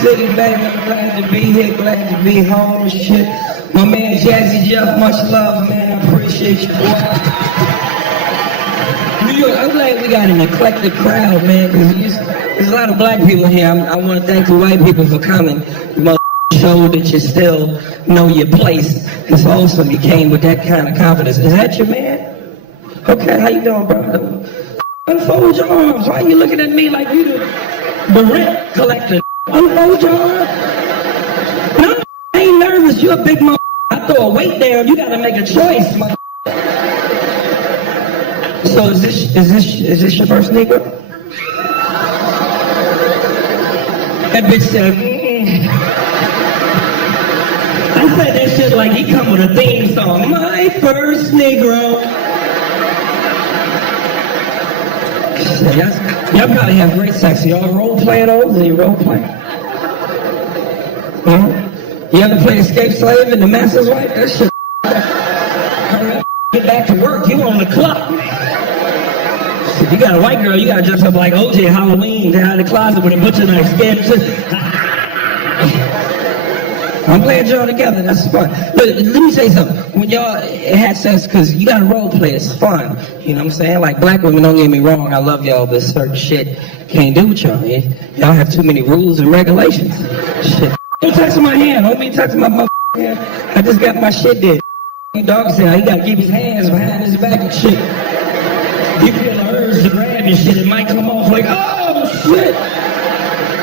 City, baby, I'm glad to be here, glad to be home and shit. My man Jazzy Jeff, much love, man, I appreciate you, boy. New York, I'm glad we got an eclectic crowd, man, because there's a lot of black people here. I want to thank the white people for coming. You show that you still know your place. It's awesome you came with that kind of confidence. Is that your man? Okay, how you doing, bro? Unfold your arms. Why are you looking at me like you the rent collector? Unfold your arms. No, I ain't nervous. You're a big mother. I throw a weight down. You gotta make a choice, mother. So is this your first nigga? That bitch said, I said that shit like he come with a theme song. My first Negro. Y'all probably have great sex. Y'all role play those? Are you role play? You ever play Escape Slave and the Master's Wife? That shit. Hurry up, get back to work. You on the clock. If you got a white girl, you gotta dress up like OJ Halloween, get out of the closet with a butcher knife, scared to I'm glad y'all together, that's fun. But let me say something. When y'all had sex, because you gotta role play, it's fun. You know what I'm saying? Like black women, don't get me wrong, I love y'all, but certain shit can't do with y'all. Y'all have too many rules and regulations. Shit. Don't touch my hand, don't be touching my motherfucking hand. I just got my shit there. You dog said he gotta keep his hands behind his back and shit. You feel the urge to grab and shit, it might come off like, oh shit.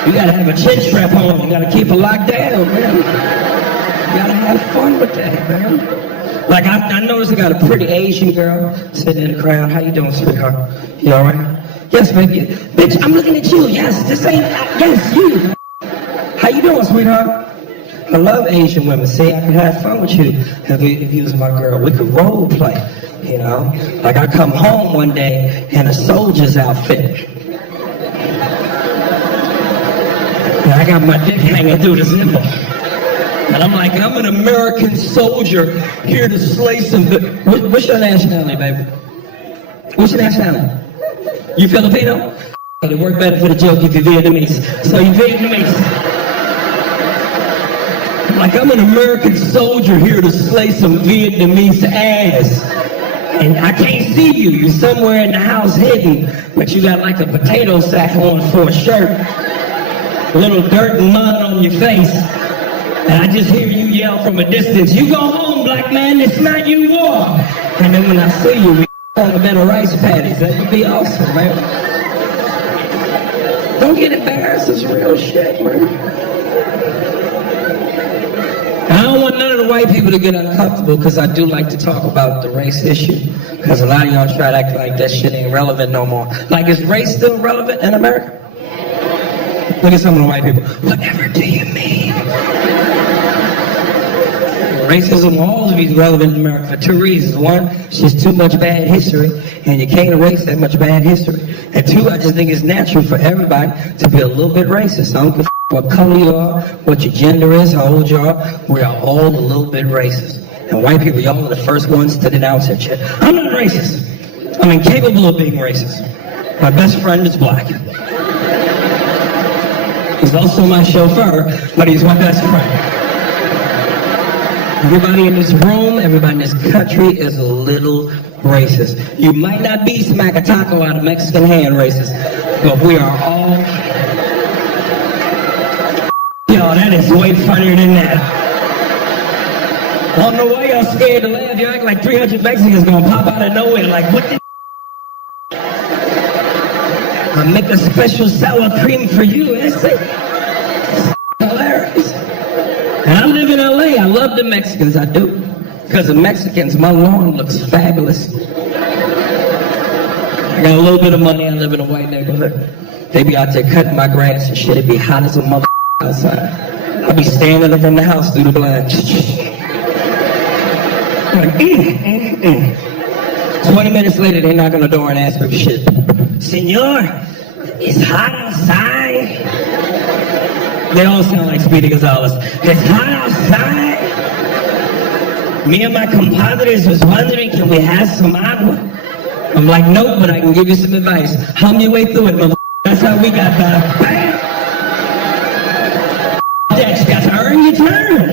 You gotta have a chin strap on, you gotta keep it locked down, man. You gotta have fun with that, man. Like I noticed I got a pretty Asian girl sitting in the crowd. How you doing, sweetheart? You alright? Yes, baby. Bitch, I'm looking at you. Yes, this ain't, yes, you. How you doing, sweetheart? I love Asian women. See, I can have fun with you if you was my girl. We could role play, you know? Like I come home one day in a soldier's outfit. And I got my dick hanging through the zipper. And I'm like, I'm an American soldier here to slay some... What's your nationality, baby? What's your nationality? You Filipino? It worked better for the joke if you're Vietnamese. So you Vietnamese. Like, I'm an American soldier here to slay some Vietnamese ass. And I can't see you. You're somewhere in the house hidden, but you got like a potato sack on for a shirt. A little dirt and mud on your face. And I just hear you yell from a distance, you go home, black man, it's not you war. And then when I see you, we on a bed of rice patties. That would be awesome, man. Don't get embarrassed, it's real shit, man. I don't want none of the white people to get uncomfortable because I do like to talk about the race issue. Because a lot of y'all try to act like that shit ain't relevant no more. Like, is race still relevant in America? Look at some of the white people. Whatever do you mean? Racism will always be relevant in America for two reasons. One, it's just too much bad history, and you can't erase that much bad history. And two, I just think it's natural for everybody to be a little bit racist. I don't give a what color you are, what your gender is, how old you are. We are all a little bit racist. And white people, y'all are the first ones to denounce that shit. I'm not racist. I'm incapable of being racist. My best friend is black. He's also my chauffeur, but he's my best friend. Everybody in this room, everybody in this country is a little racist. You might not be smack a taco out of Mexican hand racist, but we are all... Yo, that is way funnier than that. I don't know why y'all scared to laugh. You act like 300 Mexicans gonna pop out of nowhere like, what the... I make a special sour cream for you. It's hilarious. And I live in LA. I love the Mexicans, I do. Because of Mexicans, my lawn looks fabulous. I got a little bit of money. I live in a white neighborhood. They be out there cutting my grass and shit. It be hot as a mother outside. I be standing up in the house through the blinds. Like, 20 minutes later, they knock on the door and ask for shit. Senor, it's hot outside. They all sound like Speedy Gonzalez. It's hot outside. Me and my compadres was wondering, can we have some agua? I'm like, nope, but I can give you some advice. Hum your way through it, mother. That's how we got by. Bam! You got to earn your turn.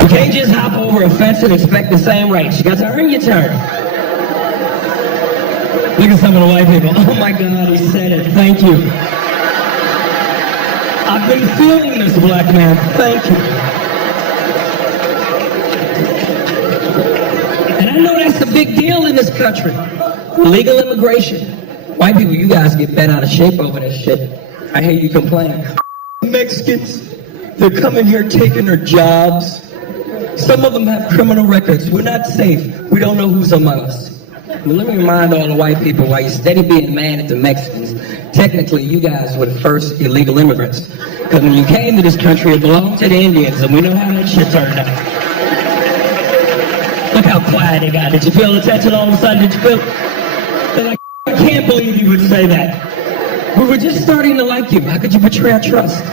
You can't just hop over a fence and expect the same rights. You got to earn your turn. Look at some of the white people. Oh my God, he said it. Thank you. I've been feeling this, black man. Thank you. And I know that's a big deal in this country. Legal immigration. White people, you guys get bent out of shape over this shit. I hear you complain. Mexicans, they're coming here taking their jobs. Some of them have criminal records. We're not safe. We don't know who's among us. But let me remind all the white people, while you're steady being mad at the Mexicans, technically you guys were the first illegal immigrants. Because when you came to this country, it belonged to the Indians, and we know how that shit turned out. Look how quiet they got. Did you feel the tension all of a sudden? Did you feel? They're like, I can't believe you would say that. We were just starting to like you. How could you betray our trust?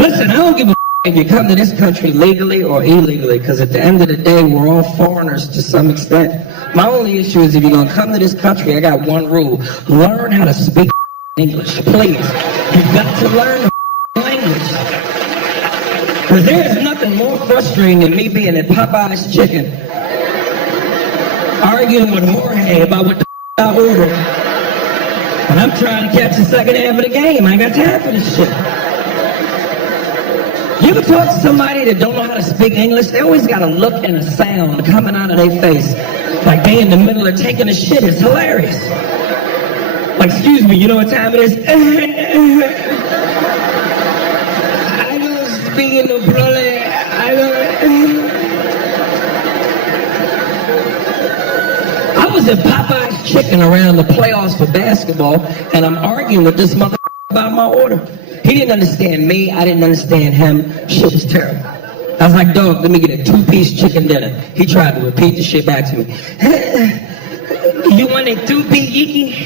Listen, I don't give a if you come to this country legally or illegally, because at the end of the day, we're all foreigners to some extent. My only issue is if you're going to come to this country, I got one rule. Learn how to speak English, please. You've got to learn the language. Because there's nothing more frustrating than me being at Popeye's Chicken, arguing with Jorge about what the I ordered. And I'm trying to catch the second half of the game. I ain't got time for this shit. You ever talk to somebody that don't know how to speak English? They always got a look and a sound coming out of their face. Like they in the middle of taking a shit. It's hilarious. Like, excuse me, you know what time it is? I don't speak no prole. I was at Popeye's Chicken around the playoffs for basketball, and I'm arguing with this motherfucker about my order. He didn't understand me. I didn't understand him. Shit was terrible. I was like, dog, let me get a 2-piece chicken dinner. He tried to repeat the shit back to me. You want a 2-piece yiki?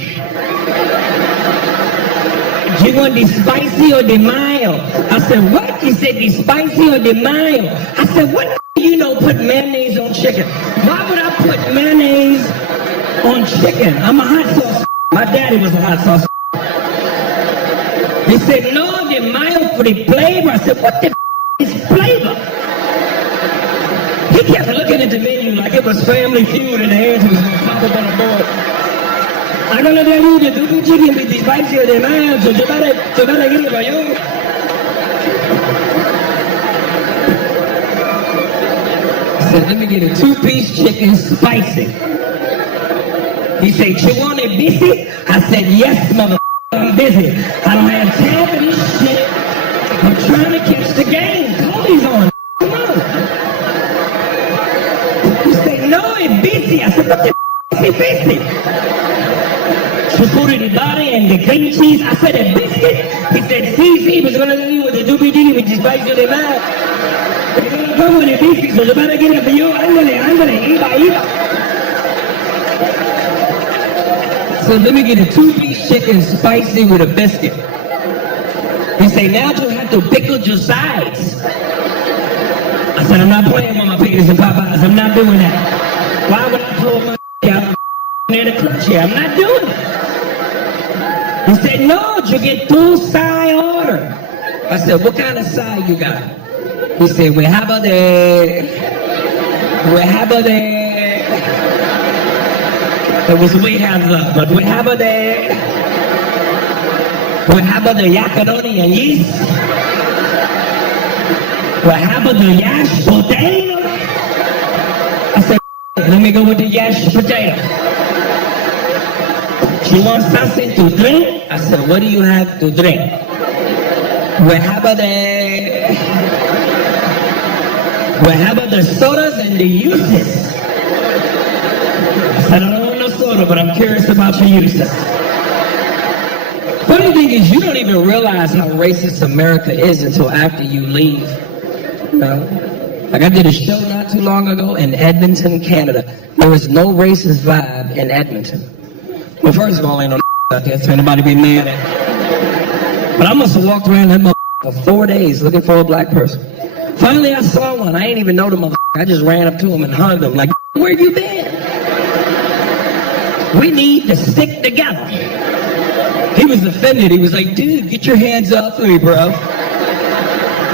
You want the spicy or the mild? I said, what? He said, the spicy or the mild? I said, what the you know put mayonnaise on chicken? Why would I put mayonnaise on chicken? I'm a hot sauce. My daddy was a hot sauce. He said, no, the mild for the flavor. I said, what the is flavor? He kept looking at the menu like it was Family Feud and the hands was pop up on the board. I'm gonna tell you the two chicken with the spicy or the mild, so you better get it for you. I said, let me get a 2-piece chicken spicy. He said, you want it busy? I said, yes, mother. I'm busy. I don't have time for this shit. I'm trying to catch the game. Cody's on. Come on. He said, no, it's busy. I said, what the is it busy? She put it in the body and the cream cheese. I said, a biscuit? He said, see, was going to leave with the doobie-dee, which is spicy to the mouth. They're going to come with a biscuit, so you better get it for you. I'm going to eat. So let me get a 2-piece chicken spicy with a biscuit. He said, now you'll have to pickle your sides. I said, I'm not playing with my pickles and Popeyes. I'm not doing that. Why would I pull my out near the crunch here? I'm not doing it. He said, no, you get 2 side order. I said, what kind of side you got? He said, we have a It was we have but we have the yakaroni and yeast. We have the yash potato. I said, let me go with the mashed potato. She wants something to drink. I said, what do you have to drink? We have the sodas and the uses. I said, I don't want no soda, but I'm curious about your uses. Funny thing is, you don't even realize how racist America is until after you leave. You know? Like I did a show not too long ago in Edmonton, Canada. There was no racist vibe in Edmonton. Well, first of all, ain't no out there, so anybody be mad at. But I must have walked around that for 4 days looking for a black person. Finally, I saw one. I ain't even know the motherfucker. I just ran up to him and hugged him like, where you been? We need to stick together. He was offended. He was like, dude, get your hands off of me, bro.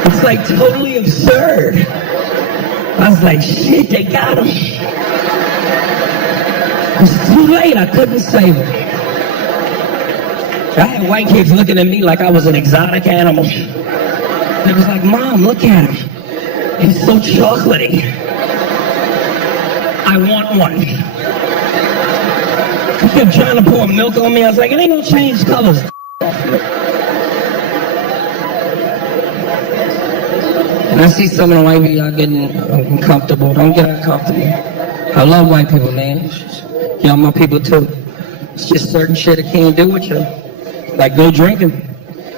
It's like totally absurd. I was like, shit, they got him. It was too late. I couldn't save him. I had white kids looking at me like I was an exotic animal. They was like, Mom, look at him. He's so chocolatey. I want one. He kept trying to pour milk on me. I was like, it ain't gonna change colors. And I see some of the white people, y'all getting uncomfortable. Don't get uncomfortable. I love white people, man. Y'all my people too. It's just certain shit I can't do with you. Like go drinking.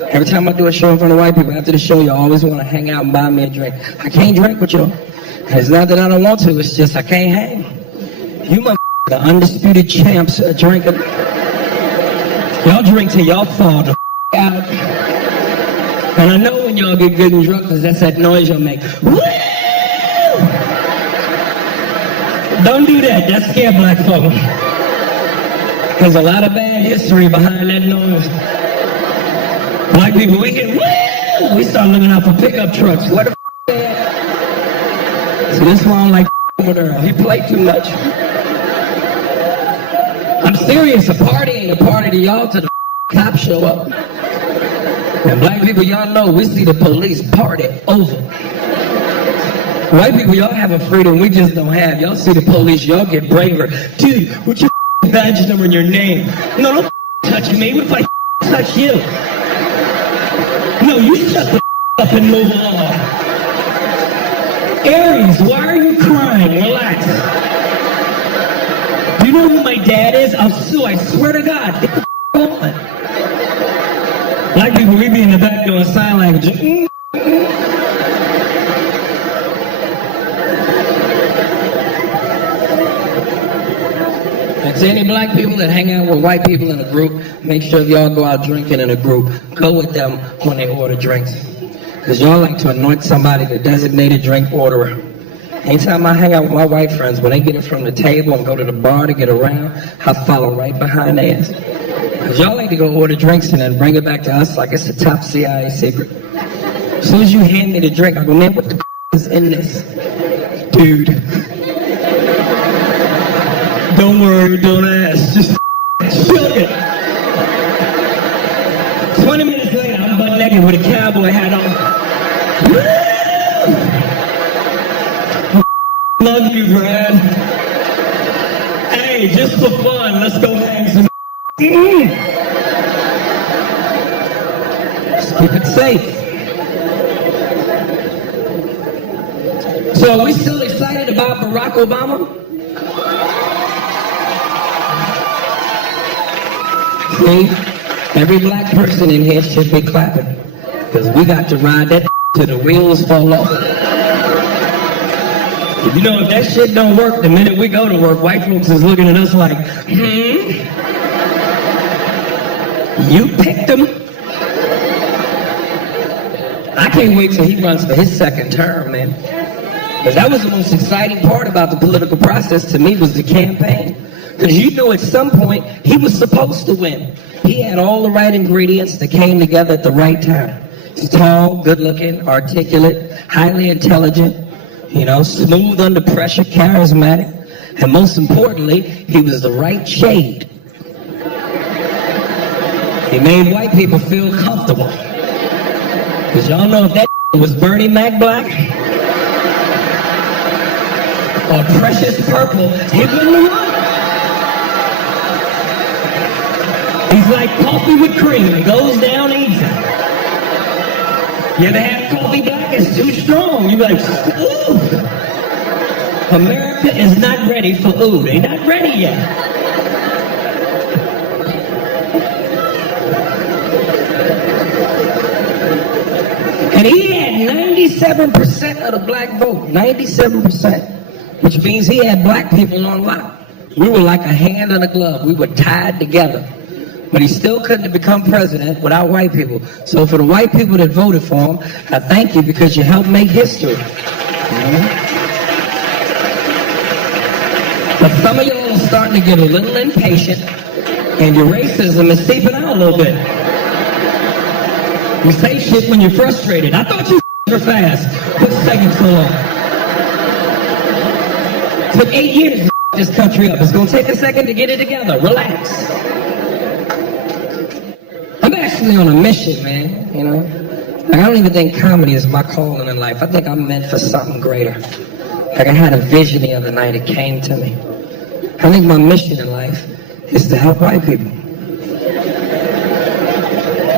Every time I do a show in front of white people, after the show, you always want to hang out and buy me a drink. I can't drink with you. It's not that I don't want to, it's just I can't hang. You the undisputed champs are drinking. Y'all drink till y'all fall the out. And I know when y'all get good and drunk, because that's that noise y'all make. Woo! Don't do that, that scare black folk. There's a lot of bad history behind that noise. Black people, we get woo! We start looking out for pickup trucks. What the f*** that? So this one like with Earl. He played too much. I'm serious, a party ain't a party to y'all till the cops show up. And black people, y'all know, we see the police party over. White people, y'all have a freedom we just don't have. Y'all see the police, y'all get braver. Dude, what's your badge number and your name? No, don't touch me. What if I touch you? No, you shut the up and move along. Aries, why are you crying? Relax. Do you know who my dad is? I'll sue, I swear to God. Get the on. Black people, we be in the back doing sign language. And to any black people that hang out with white people in a group, make sure if y'all go out drinking in a group, go with them when they order drinks. Because y'all like to anoint somebody the designated drink orderer. Anytime I hang out with my white friends, when they get it from the table and go to the bar to get around, I follow right behind theirs. Because y'all like to go order drinks and then bring it back to us like it's a top CIA secret. As soon as you hand me the drink, I go, man, what the is in this? Dude. Don't worry, don't ask. Just shook it. 20 minutes later, I'm butt naked with a cowboy hat on. Woo! Love you, Brad. Hey, just for fun, let's go hang some. Just keep it safe. So are we still excited about Barack Obama? See, every black person in here should be clapping. Because we got to ride that till the wheels fall off. You know, if that shit don't work, the minute we go to work, white folks is looking at us like, you picked him. I can't wait till he runs for his second term, man. Because that was the most exciting part about the political process to me was the campaign. Because you knew at some point he was supposed to win. He had all the right ingredients that came together at the right time. He's tall, good-looking, articulate, highly intelligent, you know, smooth under pressure, charismatic, and most importantly, he was the right shade. He made white people feel comfortable. Because y'all know if that was Bernie Mac black, or precious purple, he wouldn't have won. He's like coffee with cream. It goes down easy. You ever had coffee black? It's too strong. You be like, ooh. America is not ready for ooh. They're not ready yet. And he had 97% of the black vote. 97%. Which means he had black people on lock. We were like a hand and a glove. We were tied together. But he still couldn't have become president without white people. So for the white people that voted for him, I thank you because you helped make history. But some of y'all are starting to get a little impatient, and your racism is seeping out a little bit. You say shit when you're frustrated. I thought you were fast. What's taking so long? Took 8 years to this country up. It's going to take a second to get it together. Relax. I'm actually on a mission, man, you know. Like, I don't even think comedy is my calling in life. I think I'm meant for something greater. Like, I had a vision the other night. It came to me. I think my mission in life is to help white people.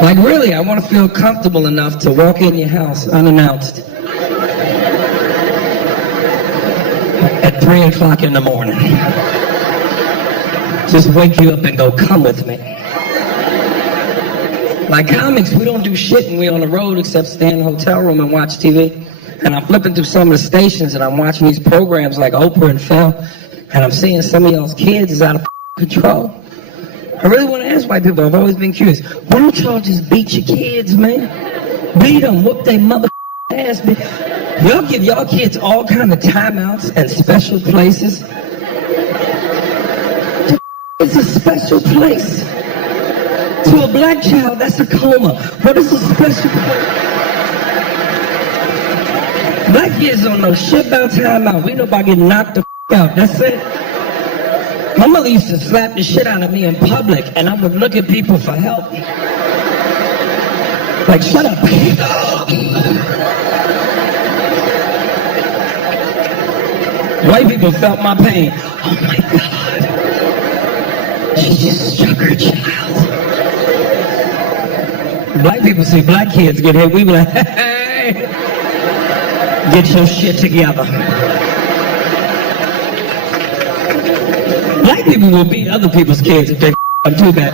Like, really, I want to feel comfortable enough to walk in your house unannounced at 3 o'clock in the morning. Just wake you up and go, come with me. Like comics, we don't do shit when we're on the road except stay in a hotel room and watch TV. And I'm flipping through some of the stations and I'm watching these programs like Oprah and Phil, and I'm seeing some of y'all's kids is out of control. I really want to ask white people, I've always been curious, why don't y'all just beat your kids, man? Beat them, whoop they mother ass, man. Y'all give y'all kids all kind of timeouts and special places. It's a special place. To a black child, that's a coma. What is a special place? Black kids don't know shit about timeout. We know about getting knocked the out. That's it. My mother used to slap the shit out of me in public, and I would look at people for help. Like, shut up. White people felt my pain. Oh my God. She just struck her child. Black people see black kids get hit, we be like, hey, get your shit together. Black people will beat other people's kids if they too bad.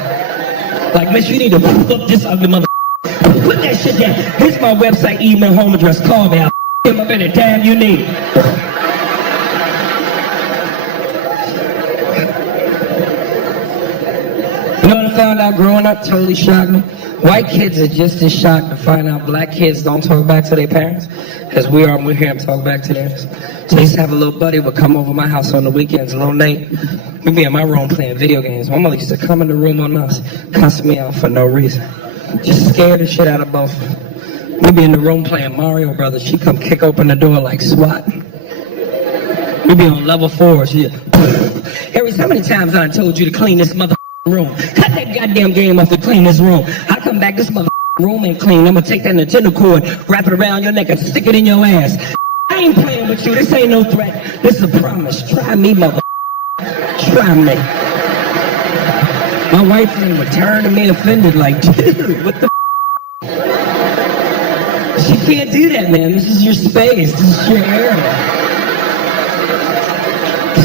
Like, miss, you need to fuck this ugly mother. Put that shit down. Here's my website, email, home address, call me. I'll him up any time you need. You know what I found out growing up totally shocked me? White kids are just as shocked to find out black kids don't talk back to their parents as we are when we hear them talk back to theirs. So I used to have a little buddy would come over my house on the weekends, little Nate. We'd be in my room playing video games. My mother used to come in the room on us, cuss me out for no reason. Just scare the shit out of both. We'd be in the room playing Mario Brothers. She'd come kick open the door like SWAT. We'd be on level 4. Aries, how many times I told you to clean this mother room? Cut that goddamn game off and clean this room. I come back, this mother room ain't clean. I'm gonna take that Nintendo cord, wrap it around your neck, and stick it in your ass. I ain't playing with you. This ain't no threat. This is a promise. Try me, mother. Try me. My wife would turn to me offended like, dude, what the She can't do that, man. This is your space. This is your area.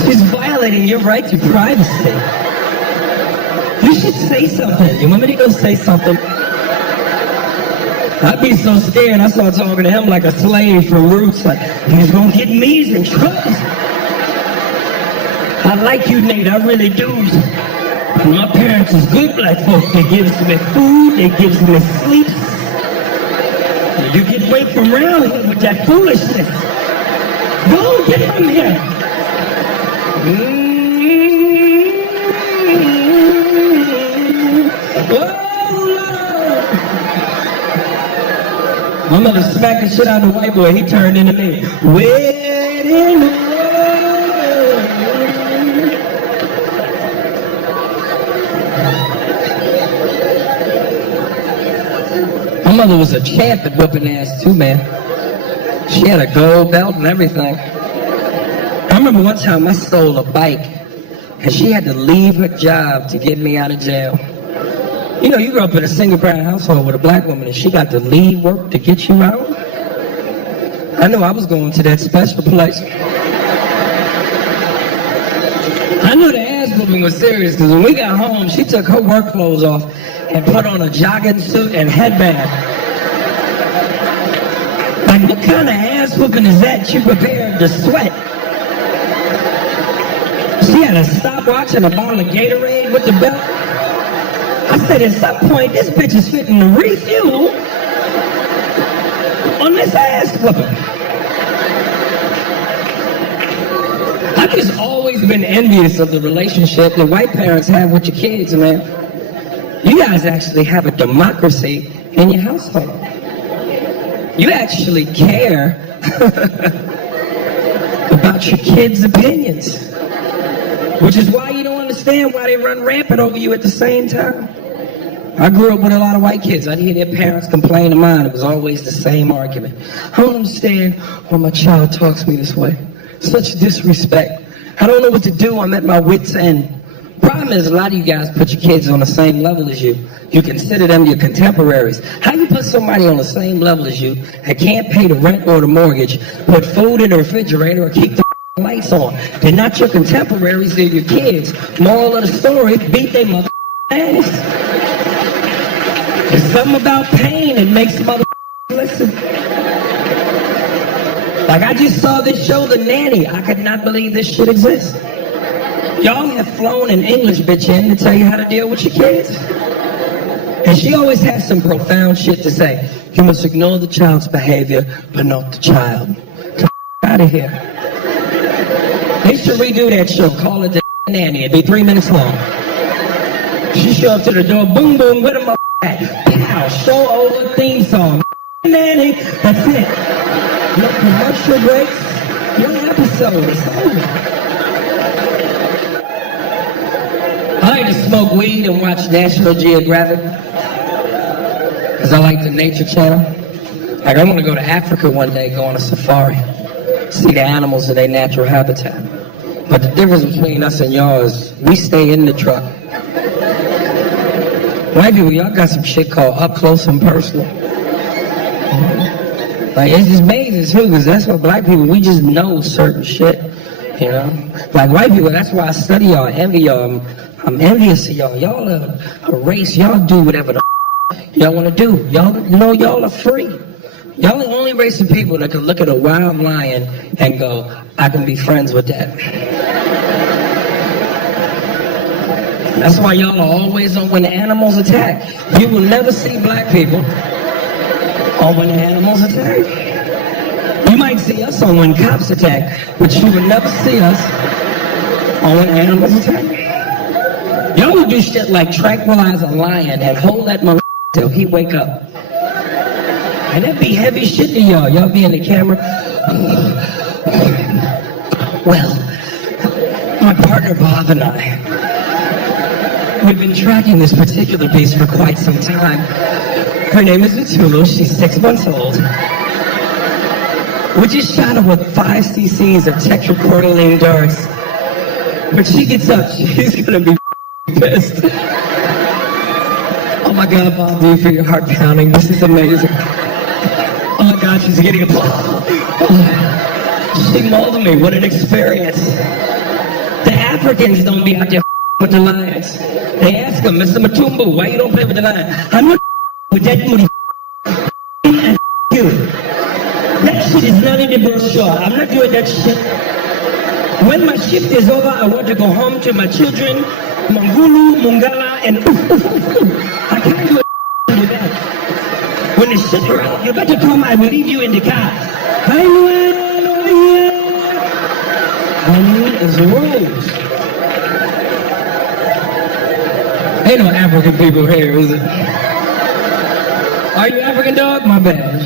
She's violating your right to privacy. You should say something. You want me to go say something? I'd be so scared. I started talking to him like a slave from Roots. Like, he's gonna get me in trouble. I like you, Nate. I really do. My parents is good black folks. They gives me food. They gives me sleep. You get away from around here with that foolishness. Go get from here. My mother smacked the shit out of the white boy. He turned into me. Waiting. My mother was a champ at whooping ass too, man. She had a gold belt and everything. I remember one time I stole a bike, and she had to leave her job to get me out of jail. You know, you grew up in a single parent household with a black woman, and she got to leave work to get you out. I knew I was going to that special place. I knew the ass whooping was serious, because when we got home, she took her work clothes off and put on a jogging suit and headband. Like, what kind of ass whooping is that? She prepared to sweat. She had a stopwatch and a bottle of Gatorade with the belt. I said, at some point, this bitch is fitting to refuel on this ass whooping. I've just always been envious of the relationship that white parents have with your kids, man. You guys actually have a democracy in your household. You actually care about your kids' opinions, which is why you don't understand why they run rampant over you at the same time. I grew up with a lot of white kids. I'd hear their parents complain to mine. It was always the same argument. I don't understand why my child talks to me this way. Such disrespect. I don't know what to do. I'm at my wit's end. Problem is, a lot of you guys put your kids on the same level as you. You consider them your contemporaries. How you put somebody on the same level as you that can't pay the rent or the mortgage, put food in the refrigerator, or keep the lights on? They're not your contemporaries, they're your kids. Moral of the story, beat their mother ass. There's something about pain that makes mother listen. Like, I just saw this show, The Nanny. I could not believe this shit exists. Y'all have flown an English bitch in to tell you how to deal with your kids. And she always has some profound shit to say. You must ignore the child's behavior, but not the child. Get out of here. They should redo that show. Call it The Nanny. It'd be 3 minutes long. She show up to the door, boom, boom, with a mother at. Pow, show over theme song. Nanny, that's it. No commercial breaks. One episode. It's over. I like to smoke weed and watch National Geographic because I like the Nature Channel. Like, I want to go to Africa one day, go on a safari, see the animals in their natural habitat. But the difference between us and y'all is we stay in the truck. White people, y'all got some shit called up close and personal. Like, it's just amazing too, because that's what black people, we just know certain shit, you know? Like, white people, that's why I study y'all, envy y'all. I'm envious of y'all. Y'all are a race. Y'all do whatever the y'all want to do. Y'all know y'all are free. Y'all the only race of people that can look at a wild lion and go, I can be friends with that. That's why y'all are always on when the animals attack. You will never see black people on when the animals attack. You might see us on when cops attack, but you will never see us on when animals attack. Y'all would do shit like tranquilize a lion and hold that motherfucker till he wake up. And that'd be heavy shit to y'all. Y'all be in the camera. Well, my partner Bob and I, we've been tracking this particular beast for quite some time. Her name is Zulu. She's 6 months old. We just shot her with 5 cc's of tetracordyline darts. When she gets up, she's gonna be pissed. Oh my God, Bob, do you feel your heart pounding? This is amazing. Oh my God, she's getting applause. She molded me. What an experience. The Africans don't be out there with the lions. They ask them, Mr. Matumbu, why you don't play with the lion? I'm not with that and you. That shit is not in the brochure. I'm not doing that shit. When my shift is over, I want to go home to my children, Mangulu, Mungala, and I can't do it with that. When the shit are out, you better come, I will leave you in the car. Is rose. Ain't no African people here, is it? Are you African, dog? My bad.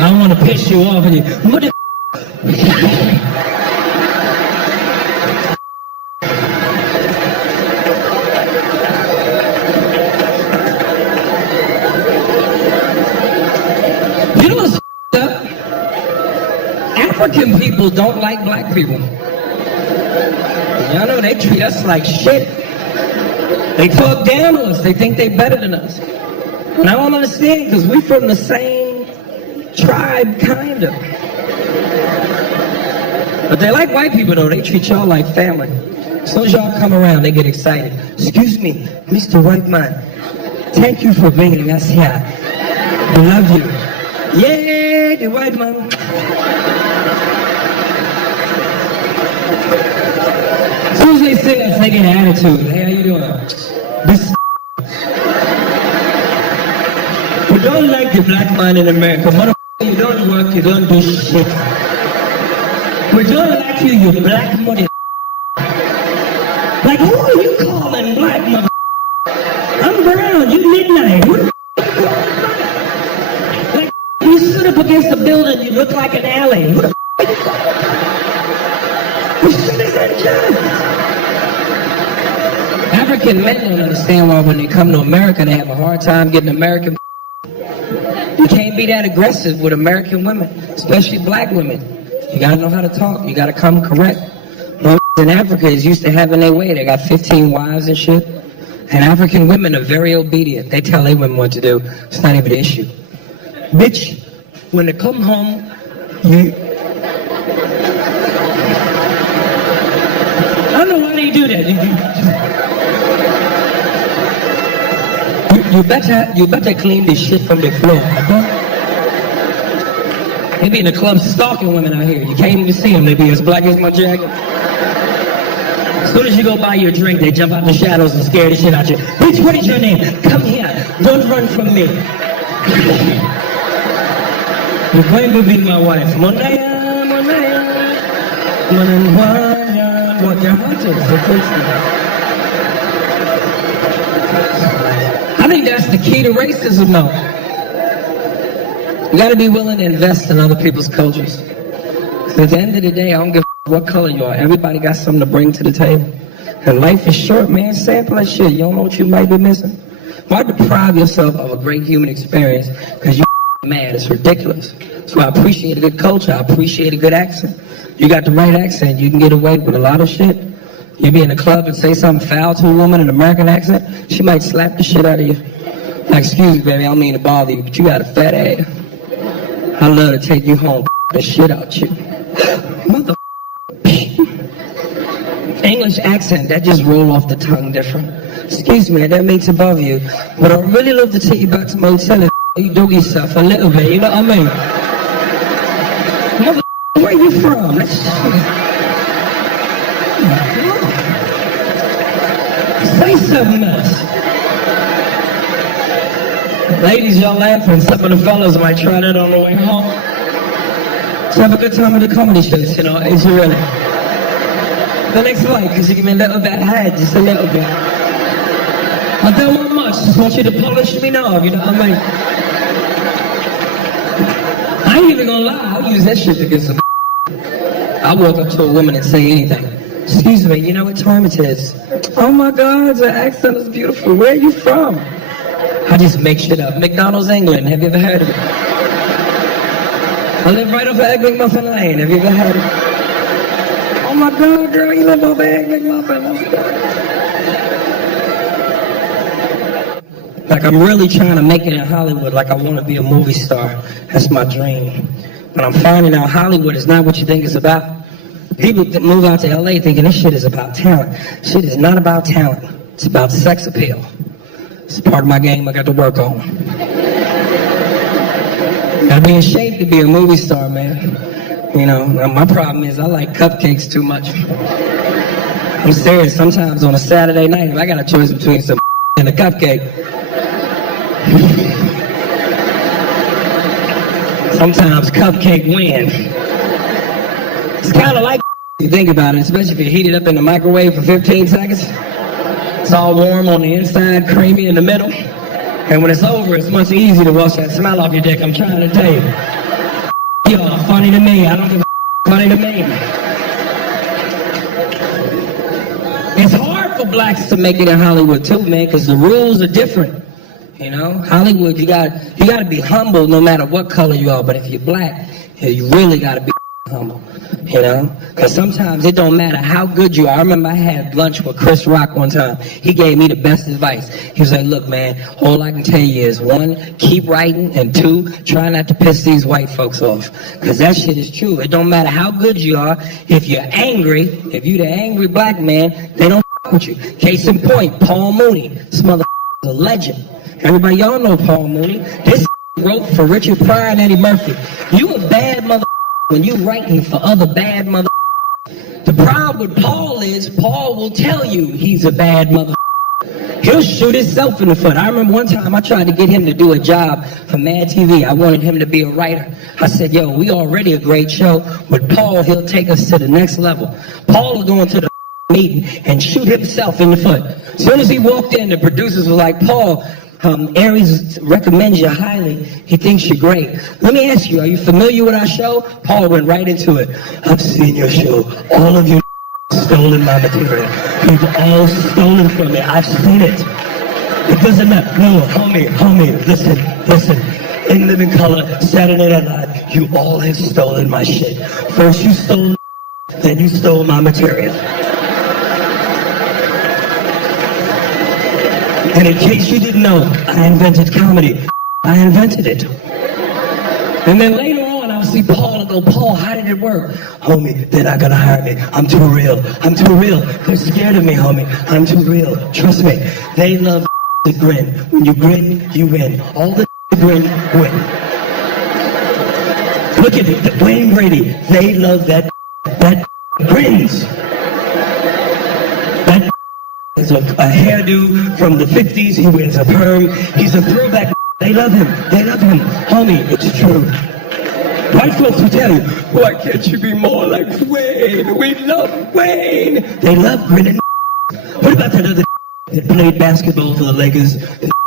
I don't want to piss you off. And you, what the You know what's up? African people don't like black people. Y'all know they treat us like shit. They talk down to us. They think they better than us. And I don't understand, because we from the same tribe, kind of. But they like white people, though. They treat y'all like family. As soon as y'all come around, they get excited. Excuse me, Mr. White Man. Thank you for bringing us here. We love you. Yay, the white man. As soon as they say that, they get an attitude. Hey, how you doing? This. We don't like the black man in America. Motherfucker, you don't work, you don't do shit. We don't like you, you black mother. Like, who are you calling black mother? I'm brown, you midnight. Who the like, you sit up against a building, you look like an alley. Who the you shit is unjust. African men don't understand why when they come to America, they have a hard time getting American. You can't be that aggressive with American women, especially black women. You gotta know how to talk. You gotta come correct. In Africa is used to having their way. They got 15 wives and shit. And African women are very obedient. They tell their women what to do. It's not even an issue. Bitch, when they come home, you... I don't know why they do that. You better clean this shit from the floor. They be in the club stalking women out here. You can't even see them. They be as black as my jacket. As soon as you go buy your drink, they jump out the shadows and scare the shit out you. Bitch, what is your name? Come here. Don't run from me. You're going to be my wife. Monaya, Monaya. Monaya. What your heart is. I think that's the key to racism, though. You gotta be willing to invest in other people's cultures. At the end of the day, I don't give a what color you are. Everybody got something to bring to the table. And life is short, man. Sample that shit. You don't know what you might be missing. Why deprive yourself of a great human experience because you're mad? It's ridiculous. So I appreciate a good culture. I appreciate a good accent. You got the right accent, you can get away with a lot of shit. You be in a club and say something foul to a woman in an American accent, she might slap the shit out of you. Like, excuse me, baby, I don't mean to bother you, but you got a fat ass. I love to take you home, the shit out you. Mother. English accent, that just roll off the tongue different. Excuse me, that makes it bother you. But I really love to take you back to my hotel and you do yourself a little bit, you know what I mean? Mother, where you from? Say something else. Ladies, y'all laughing. Some of the fellas might try that on the way home. So have a good time at the comedy shows, you know, it's really. The next flight, because you give me a little bit ahead, just a little bit. I don't want much, just want you to polish me now, you know what I mean? I ain't even gonna lie, I'll use that shit to get some. I'll walk up to a woman and say anything. Excuse me, you know what time it is? Oh my God, the accent is beautiful. Where are you from? I just make shit up. McDonald's, England. Have you ever heard of it? I live right off of Egg McMuffin Lane. Have you ever heard of it? Oh my God, girl, you live over Egg McMuffin. Like, I'm really trying to make it in Hollywood. Like, I want to be a movie star. That's my dream. But I'm finding out Hollywood is not what you think it's about. People move out to LA thinking this shit is about talent. Shit is not about talent. It's about sex appeal. It's part of my game I got to work on. Gotta be in shape to be a movie star, man. You know, my problem is I like cupcakes too much. I'm serious. Sometimes on a Saturday night, if I got a choice between some and a cupcake, sometimes cupcake win. It's kind of like you think about it, especially if you heat it up in the microwave for 15 seconds. It's all warm on the inside, creamy in the middle. And when it's over, it's much easier to wash that smell off your dick. I'm trying to tell you. Y'all funny to me. I don't give a funny to me. It's hard for blacks to make it in Hollywood too, man, because the rules are different. You know, Hollywood, you gotta be humble no matter what color you are. But if you're black, you really gotta be humble. You know, because sometimes it don't matter how good you are. I remember I had lunch with Chris Rock one time. He gave me the best advice. He was like, look, man, all I can tell you is, one, keep writing, and two, try not to piss these white folks off. Because that shit is true. It don't matter how good you are. If you're angry, if you're the angry black man, they don't f*** with you. Case in point, Paul Mooney. This motherfucker is a legend. Everybody, y'all know Paul Mooney. This wrote for Richard Pryor and Eddie Murphy. You a bad motherfucker when you writing for other bad mother. The problem with Paul is, Paul will tell you he's a bad mother. He'll shoot himself in the foot. I remember one time I tried to get him to do a job for Mad TV. I wanted him to be a writer. I said, yo, we already a great show. With Paul, he'll take us to the next level. Paul will go into the meeting and shoot himself in the foot. As soon as he walked in, the producers were like, Paul, Aries recommends you highly. He thinks you're great. Let me ask you, are you familiar with our show? Paul went right into it. I've seen your show. All of you stolen my material. You've all stolen from me. I've seen it. It doesn't matter. No, homie, listen. In Living Color, Saturday Night Live, you all have stolen my shit. First you stole, then you stole my material. And in case you didn't know, I invented comedy. I invented it. And then later on, I'll see Paul and go, Paul, how did it work? Homie, they're not gonna hire me. I'm too real. They're scared of me, homie. I'm too real. Trust me. They love the grin. When you grin, you win. All the grin, win. Look at it, Wayne Brady. They love that grins. It's a hairdo from the 50s. He wears a perm. He's a throwback. They love him. Homie, it's true. White folks will tell you, why can't you be more like Wayne? We love Wayne. They love grinning. What about that other that played basketball for the Lakers?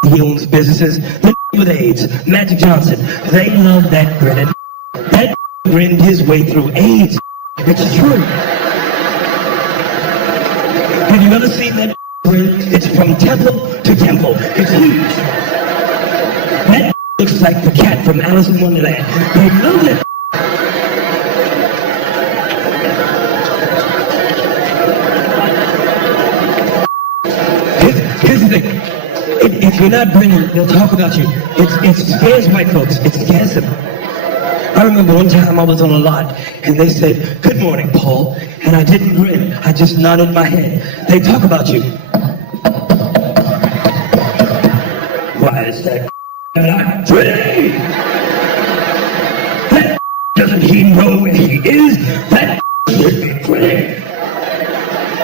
He owns businesses. The with AIDS, Magic Johnson. They love that grinning. That grinned his way through AIDS. It's true. Have you ever seen that? It's from temple to temple. It's huge. That looks like the cat from Alice in Wonderland. They love it. Here's the thing. If you're not grinning, they'll talk about you. It scares white folks. It scares them. I remember one time I was on a lot, and they said, good morning, Paul. And I didn't grin. I just nodded my head. They talk about you. Why is that not grinning? That doesn't he know where he is? That should be grinning.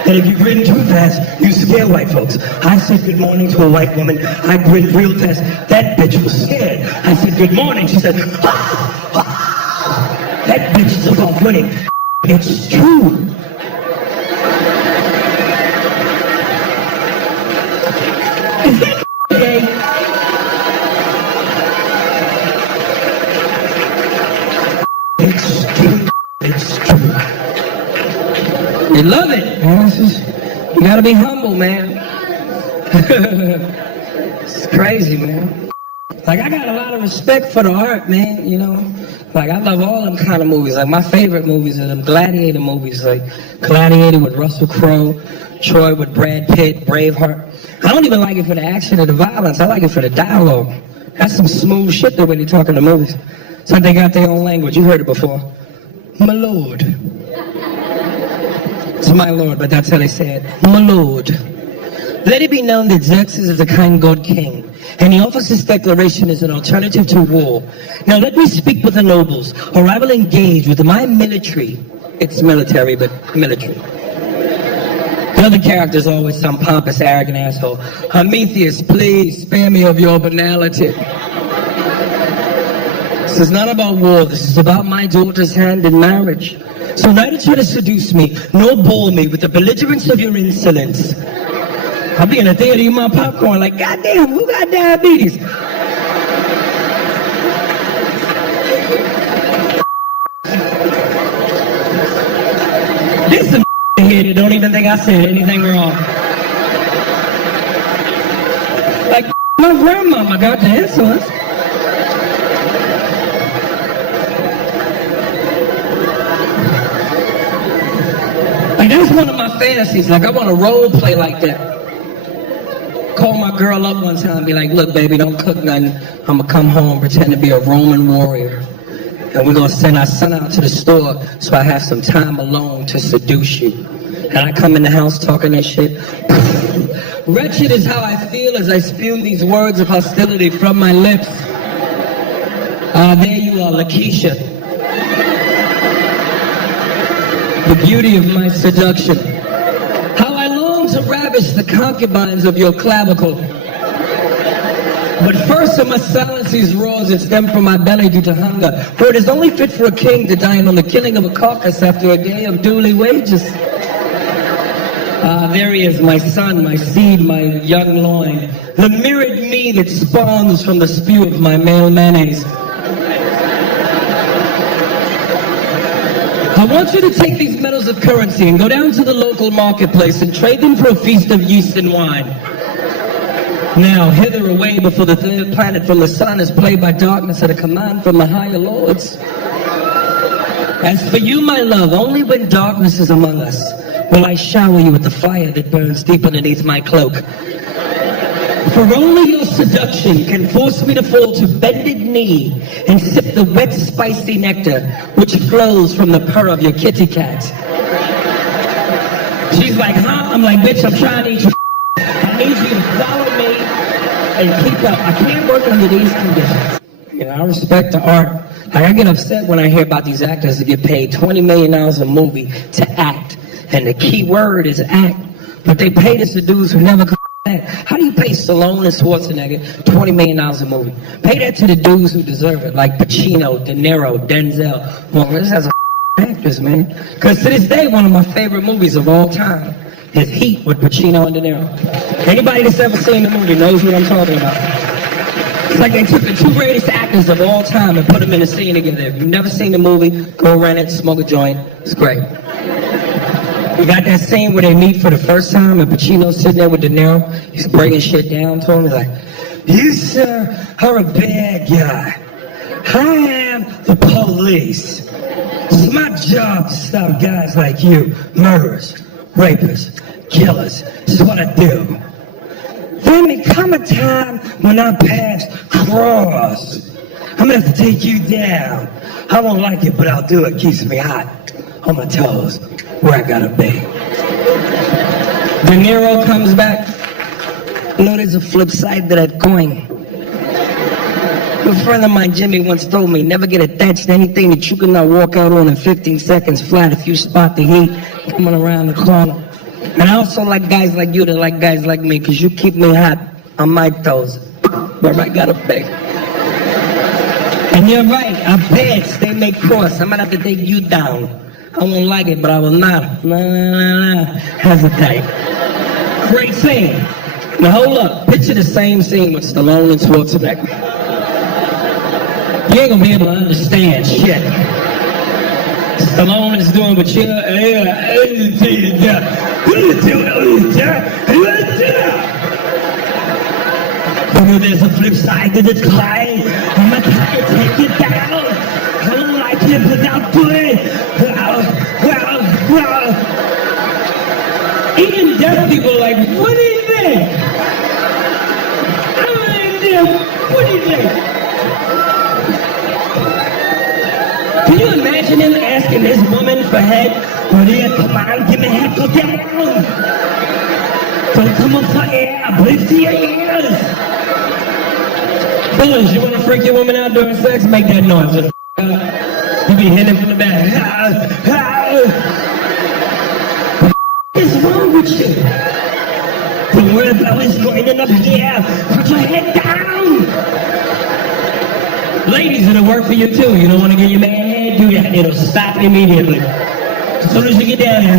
And if you grin too fast, you scare white folks. I said good morning to a white woman. I grinned real fast. That bitch was scared. I said good morning. She said, ah, ah. That bitch took off running. It's true. It's true. They love it, man. You gotta be humble, man. It's crazy, man. Like, I got a lot of respect for the art, man, you know? Like, I love all them kind of movies. Like, my favorite movies are them gladiator movies, like Gladiator with Russell Crowe, Troy with Brad Pitt, Braveheart. I don't even like it for the action or the violence. I like it for the dialogue. That's some smooth shit the way they talk in the movies. It's like they got their own language. You heard it before. My lord. It's my lord, but that's how they say it. My lord. Let it be known that Xerxes is a kind god king, and he offers this declaration as an alternative to war. Now let me speak with the nobles, or I will engage with my military. It's military, but military. The other character is always some pompous, arrogant asshole. Prometheus, please spare me of your banality. This is not about war. This is about my daughter's hand in marriage. So neither try to seduce me, nor bore me with the belligerence of your insolence. I'll be in a theater eating my popcorn like, goddamn, who got diabetes? There's some here that don't even think I said anything wrong. Like, my grandmama got the insolence. that's one of my fantasies. Like, I want to role play like that. Call my girl up one time and be like, look, baby, don't cook nothing. I'm going to come home, pretend to be a Roman warrior. And we're going to send our son out to the store so I have some time alone to seduce you. And I come in the house talking that shit. Wretched is how I feel as I spew these words of hostility from my lips. There you are, Lakeisha. The beauty of my seduction. How I long to ravish the concubines of your clavicle. But first I must silence these roars that stem from my belly due to hunger. For it is only fit for a king to dine on the killing of a carcass after a day of duly wages. There he is, my son, my seed, my young loin. The mirrored me that spawns from the spew of my male mayonnaise. I want you to take these metals of currency and go down to the local marketplace and trade them for a feast of yeast and wine. Now, hither away before the third planet from the sun is played by darkness at a command from the higher lords. As for you, my love, only when darkness is among us will I shower you with the fire that burns deep underneath my cloak. For only your seduction can force me to fall to bended knee and sip the wet, spicy nectar which flows from the purr of your kitty cat. She's like, huh? I'm like, bitch, I'm trying to eat your I need you to follow me and keep up. I can't work under these conditions. You know, I respect the art. I get upset when I hear about these actors that get paid $20 million a movie to act. And the key word is act. But they pay this to dudes who never come back. How do you pay Stallone and Schwarzenegger $20 million a movie? Pay that to the dudes who deserve it, like Pacino, De Niro, Denzel. Well, this has a actors, man. Because to this day, one of my favorite movies of all time is Heat with Pacino and De Niro. Anybody that's ever seen the movie knows what I'm talking about. It's like they took the two greatest actors of all time and put them in a scene together. If you've never seen the movie, go rent it, smoke a joint. It's great. You got that scene where they meet for the first time and Pacino's sitting there with De Niro. He's breaking shit down to him. He's like, you, sir, are a bad guy. I am the police. It's my job to stop guys like you, murderers, rapists, killers. This is what I do. Then there come a time when I pass cross. I'm gonna have to take you down. I won't like it, but I'll do it. Keeps me hot on my toes where I gotta be. De Niro comes back. You know, there's a flip side to that coin. A friend of mine, Jimmy, once told me, never get attached to anything that you cannot walk out on in 15 seconds flat if you spot the heat coming around the corner. And I also like guys like you that like guys like me, because you keep me hot on my toes where I gotta be. And you're right, our paths, they may cross. I'm gonna have to take you down. I won't like it, but I will not hesitate. Great scene. Now hold up, picture the same scene with Stallone and Schwarzenegger. You ain't gonna be able to understand shit. Stallone is doing what you there's a flip side to this climb. I'm gonna try to take it down. I don't like it, but I'll do it. Even deaf people are like, what do you think? I'm deaf. What do you think? Can you imagine him asking this woman for head? Oh yeah, come on, give me head, go down. Don't come up for air, breathe to your ears. Fellas, you want to freak your woman out during sex? Make that noise. You be hitting from the back. What is wrong with you? Don't worry about what's going up here. Put your head down. Ladies, it'll work for you too. You don't want to get your man head? Do that. It'll stop immediately. As soon as you get down there.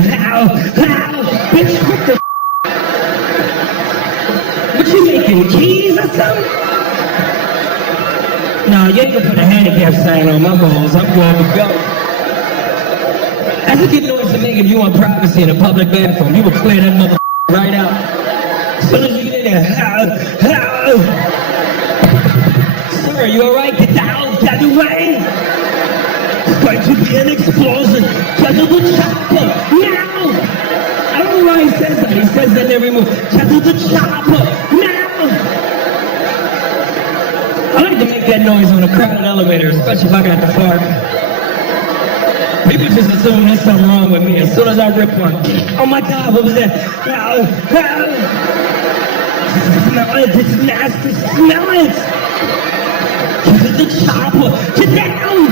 Bitch, what the What you making, keys or something? No, you ain't gonna put a handicap sign on my balls. I'm going to go. That's a good noise to make if you want privacy in a public bathroom. You would clear that mother right out. As soon as you get in there, sir, you alright? Get down, get away. It's going to be an explosion. Get to the chopper, now. me why he says that. He says that in every move. Check to the chopper now. I like to make that noise on a crowded elevator, especially if I got to fart. People just assume there's something wrong with me as soon as I rip one. Oh my God, what was that? Smell it, it's nasty, smell it! Get the chopper, get down!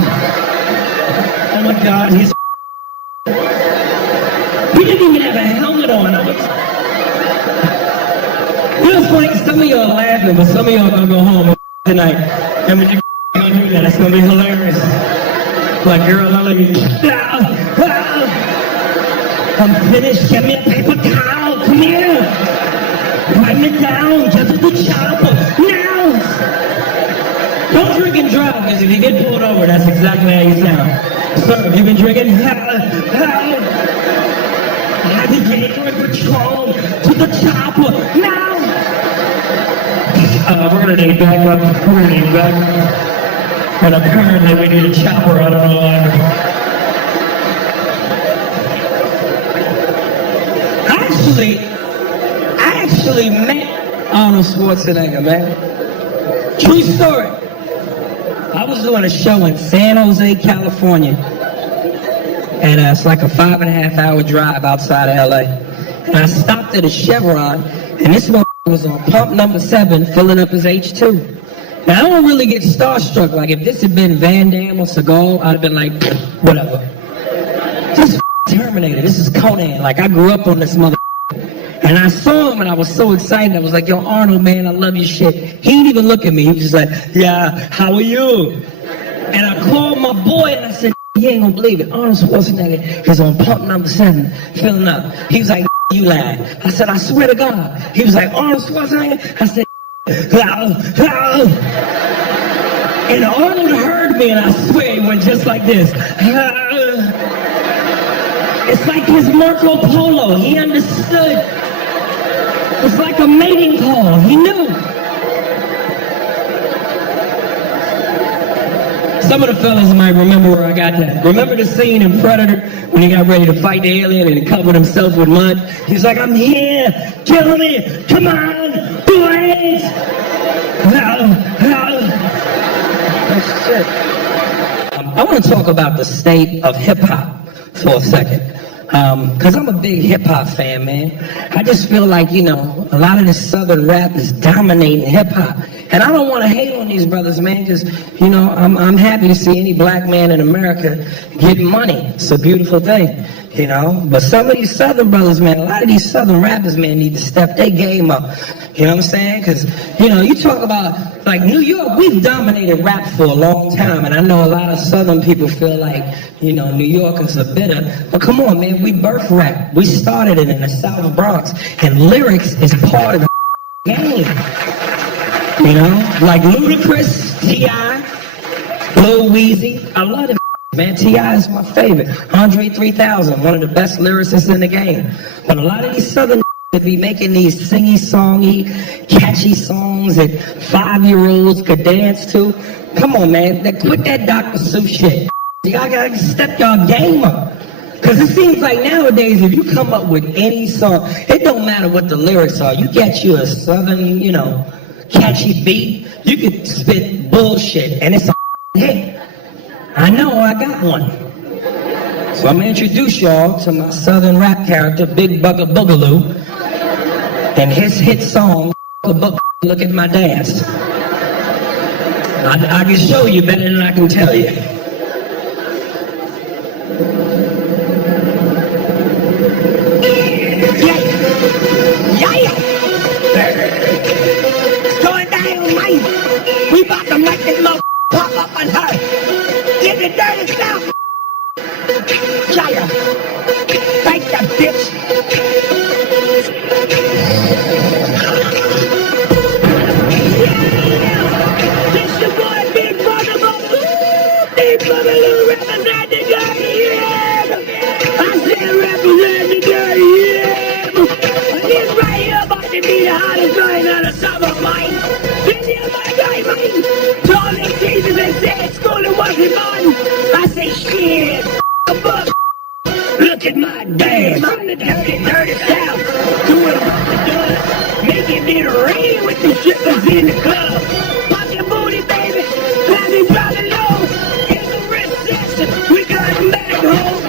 Oh my God, he didn't even have a helmet on. You know, it's funny, some of y'all are laughing, but some of y'all are gonna go home tonight. And when you're gonna do that, it's gonna be hilarious. Like, girl, I love you. I'm finished. Get me a paper towel. Come here. Wipe me down. Get to the chopper. Now. Don't drink and drive, because if you get pulled over, that's exactly how you sound. Sir, have you been drinking? I began to patrol to the chopper. Now. We're going to need backup. And apparently we need a chopper. I don't know why. I actually met Arnold Schwarzenegger, man. True story. I was doing a show in San Jose, California. And it's like a 5.5 hour drive outside of LA. And I stopped at a Chevron, and this one was on pump number 7 filling up his H2. Now, I don't really get starstruck. Like, if this had been Van Damme or Seagal, I'd have been like, whatever. This is Terminator. This is Conan. Like, I grew up on this mother. And I saw him, and I was so excited. I was like, yo, Arnold, man, I love your shit. He didn't even look at me. He was just like, yeah, how are you? And I called my boy, and I said, you ain't gonna believe it. Arnold Schwarzenegger is on pump number 7, filling up. He was like, you lying. I said, I swear to God. He was like, Arnold Schwarzenegger? I said, and Arnold heard me, and I swear he went just like this. It's like his Marco Polo. He understood. It's like a mating call. He knew. Some of the fellas might remember where I got that. Remember the scene in Predator when he got ready to fight the alien and he covered himself with mud? He's like, I'm here. Kill me. Come on. Do it. That's shit. I want to talk about the state of hip-hop for a second. Because I'm a big hip-hop fan, man. I just feel like, you know, a lot of this southern rap is dominating hip-hop. And I don't want to hate on these brothers, man, because, you know, I'm happy to see any black man in America getting money. It's a beautiful thing, you know. But some of these southern brothers, man, a lot of these southern rappers, man, need to step their game up. You know what I'm saying? Because, you know, you talk about, like, New York, we've dominated rap for a long time. And I know a lot of southern people feel like, you know, New Yorkers are bitter. But come on, man, we birthed rap. We started it in the South Bronx. And lyrics is part of the game. You know, like Ludacris, T.I., Lil Weezy. I love them, man. T.I. is my favorite. Andre 3000, one of the best lyricists in the game. But a lot of these southern that be making these singy-songy, catchy songs that 5-year-olds could dance to. Come on, man. Quit that Dr. Seuss shit. Y'all gotta step y'all game up. Because it seems like nowadays, if you come up with any song, it don't matter what the lyrics are. You get you a southern, you know, catchy beat, you could spit bullshit, and it's a hit. I know, I got one. So I'm gonna introduce y'all to my southern rap character, Big Bugger Boogaloo, and his hit song, Look at My Dance. I can show you better than I can tell you. We about to make this mother pop up on her. Get the dirty stuff. Chaya. Thank that bitch. Yeah. This your boy, Big Brother Boogaloo. Big Boogaloo represent the dirty, yeah. I said represent the dirty, yeah. And this right here about to be the hottest joint of the summer, mate. Told me Jesus and said school wasn't fun. I say shit, look at at my dad. From the dirty, dirty south to a the dust. Making it rain with the strippers in the club. Pop your booty, baby. Let me drop it low. In the recession, we got him back home.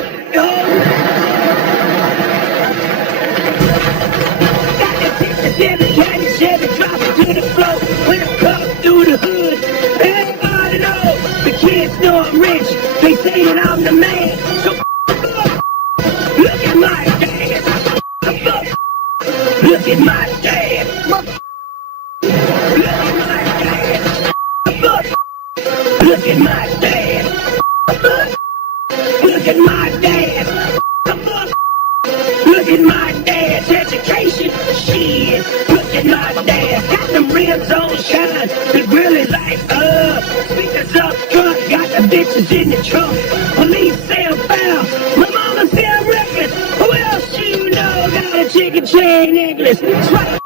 Got the 57 candy Chevy dropping to the floor. When I come through the hood, everybody know. The kids know I'm rich. They say that I'm the man. So look at my dad. Look at my dad. Look at my dad. Look at my dad. Look at my dad. Look at my dad's education. Shit. Look at my dad. Got them rims on shine. The grill is like speakers up front. Got the bitches in the trunk. Police say I'm foul. My mama say I'm reckless. Who else you know got a chicken chain necklace? That's right.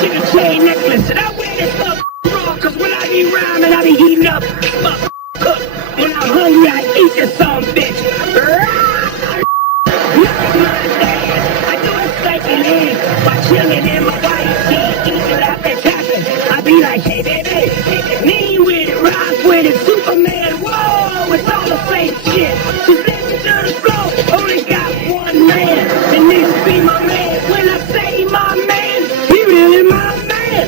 Chicken chain necklace. And I wear this stuff wrong. Cause when I be rhyming, I be heating up. Cook. When I'm hungry, I eat this some bitch. Look at my dad. I do a second hand by chilling in my white tee, eating out and tapping. I be like, hey baby, me with it, rock with it, Superman, whoa, it's all the same shit. Just listen to the flow, only got one man, and this be my man. When I say my man, he really my man.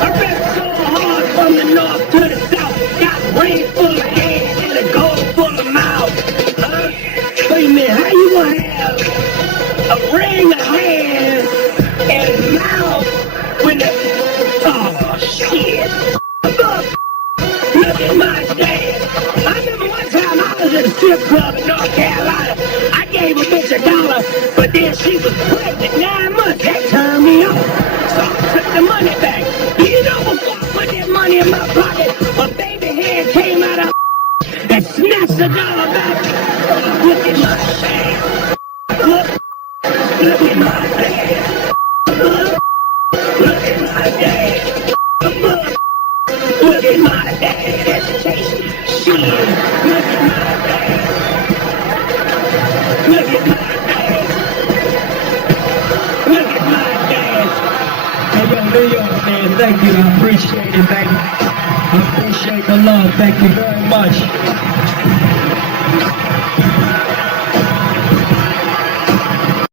I rap so hard from the north to the south, got rain full of hands and a gold full of mouth. Wait a minute, how you gonna have a ring of hands and a mouth when the... Oh, shit. Look at my dad. I remember one time I was at a strip club in North Carolina. I gave a bitch $1, but then she was pregnant 9 months. That turned me on. So I took the money back. You know, before I put that money in my pocket, a baby head came out of and snatched $1 back. Look at my dad. Look at my dad. Look at my dad. Look at my dad. Education. Shit. Look at my dad. Look at my dad. Look at my dad. Hey, yo, New York, man, thank you. I appreciate it, baby. I appreciate the love. Thank you very much.